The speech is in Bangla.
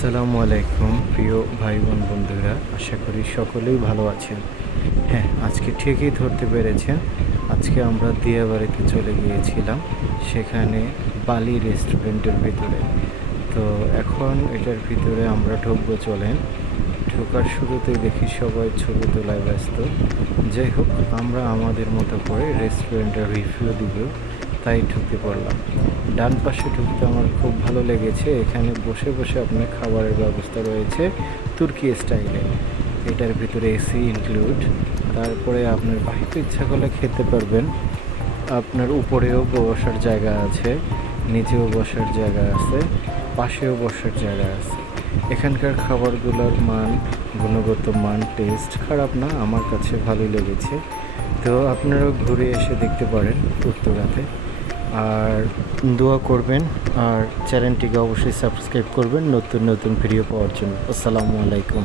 আসসালামু আলাইকুম প্রিয় ভাই বোন বন্ধুরা, আশা করি সকলেই ভালো আছেন। হ্যাঁ, আজকে ঠিকই ধরতে পেরেছেন। আজকে আমরা দিয়াবাড়িতে চলে গিয়েছিলাম, সেখানে বালি রেস্টুরেন্টের ভিতরে। তো এখন এটার ভিতরে আমরা ঢুকবো, চলেন। ঢোকার শুরুতেই দেখি সবাই ছবি তোলায় ব্যস্ত। যাই হোক, আমরা আমাদের মতো করে রেস্টুরেন্টের রিভিউ দিব, তাই ঢুকে পড়লাম। ডান পাশে ঢুকতে আমার খুব ভালো লেগেছে। এখানে বসে বসে আপনার খাবারের ব্যবস্থা রয়েছে তুর্কি স্টাইলে। এটার ভিতরে এসি ইনক্লুড। তারপরে আপনার বাড়িতে ইচ্ছা করলে খেতে পারবেন। আপনার উপরেও বসার জায়গা আছে, নিচেও বসার জায়গা আছে, পাশেও বসার জায়গা আছে। এখানকার খাবারগুলোর মান, গুণগত মান, টেস্ট খারাপ না, আমার কাছে ভালোই লেগেছে। তো আপনারাও ঘুরে এসে দেখতে পারেন উত্তরাতে। আর দোয়া করবেন, আর চ্যানেলটিকে অবশ্যই সাবস্ক্রাইব করবেন নতুন নতুন ভিডিও পাওয়ার জন্য। আসসালামু আলাইকুম।